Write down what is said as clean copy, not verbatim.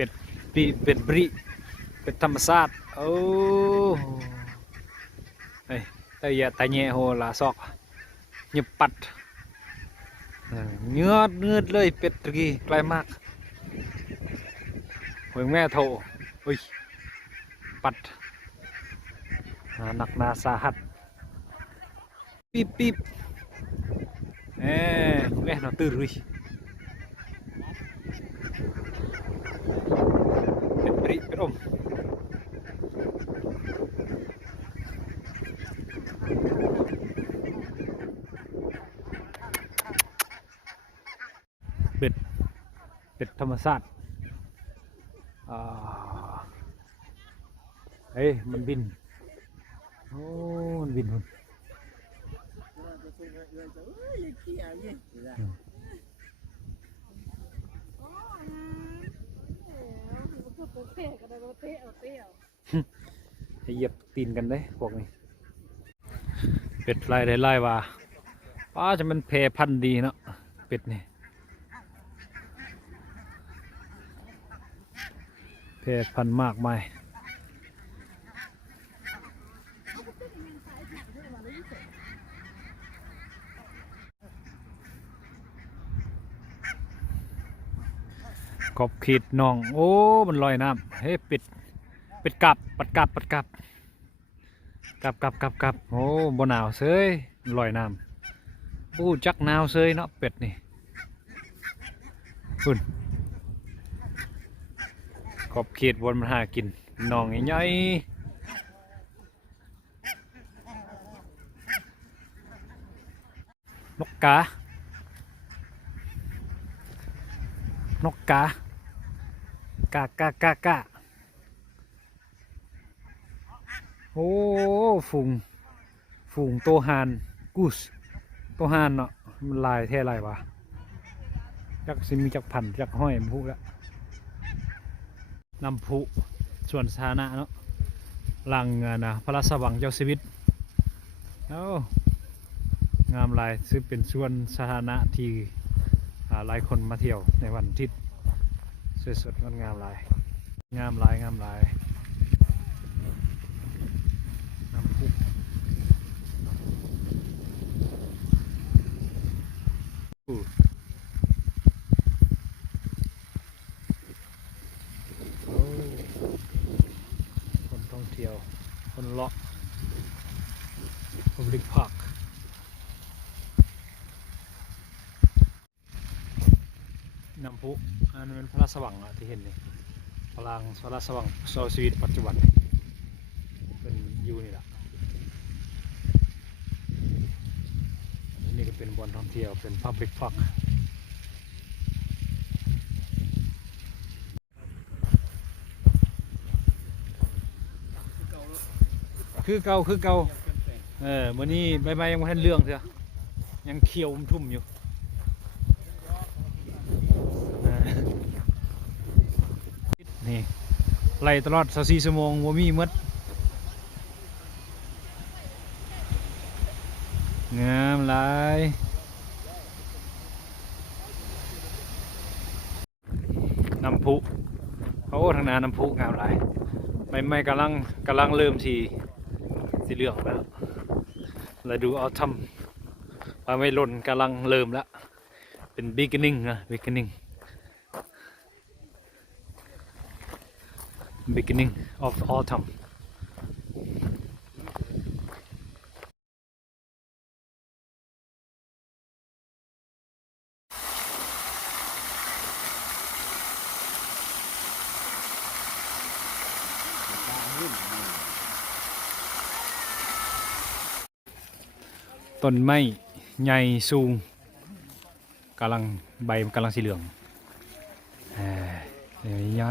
เป็ดปีเป็ดบริเป็ดธรรมชาติโอ้เฮ้ยแต่แย่โหละซอกหยิบปัดเงือดเลยเป็ดตะกี้ไกลมากหวยแม่โถเฮ้ยปัดหนักหนาสาหัสปีบปีบแม่เราตื่นเลยเป็ดบริเป็ดอมเป็ดเป็ดธรรมชาติเฮ้ยมันบินโอ้มันบินมันให้เหยียบตีนกันได้พวกนี้เป็ดไล่ได้ไล่ว่าป้าจะมันแพร่พันธุ์ดีเนาะเป็ดนี่แพร่พันธุ์มากมายขอบขีดน้องโอ้มันลอยน้ำเฮ้เป็ดเป็ดกลับปัดกลับปัดกลับกลับโอ้บ่หนาวเซยลอยน้ำปูจักหนาวเซยเนาะเป็ดนี่คุณขอบเขตวนมาหากินน้องใหญ่นกกากาโอ้ฝูงโตฮานกูสโตฮานเนาะมันลายแท้ลายวะจักสิมีจักพันจักห้อยมันพุแล้วน้ำพุส่วนสาธารณะเนาะหลังนะพระราชวังเจ้าชีวิตเอ้างามลายซึ่งเป็นส่วนสาธารณะที่หลายคนมาเที่ยวในวันอาทิตย์สดๆมันงามลายน้ำพุคนท่องเที่ยวคนเลาะ Public Park น้ำพุอันนั้นเป็นพระราชวังที่เห็นนี่พระราชวังโซชีวิตปัจจุบันเป็นอยู่นี่แหละนี่ก็เป็นบอนท่องเที่ยวเป็น Public Park คือเก่าวันนี้ใบไม้ยังไม่ทันเรื่องเถอะยังเขียวทุ่มอยู่นี่ไล่ตลอด24 ชั่วโมงว่ามีมดงามหลายน้ำพุโอ้ทางนาน้ำพุงามหลายใบไม้กำลังเริ่มสีเหลืองแล้วเราดูเอาทำใบไม้หล่นกำลังเริ่มแล้วเป็น beginning นะ beginning of autumn ต้นไม้ใหญ่สูงใบกำลังสีเหลืองใหญ่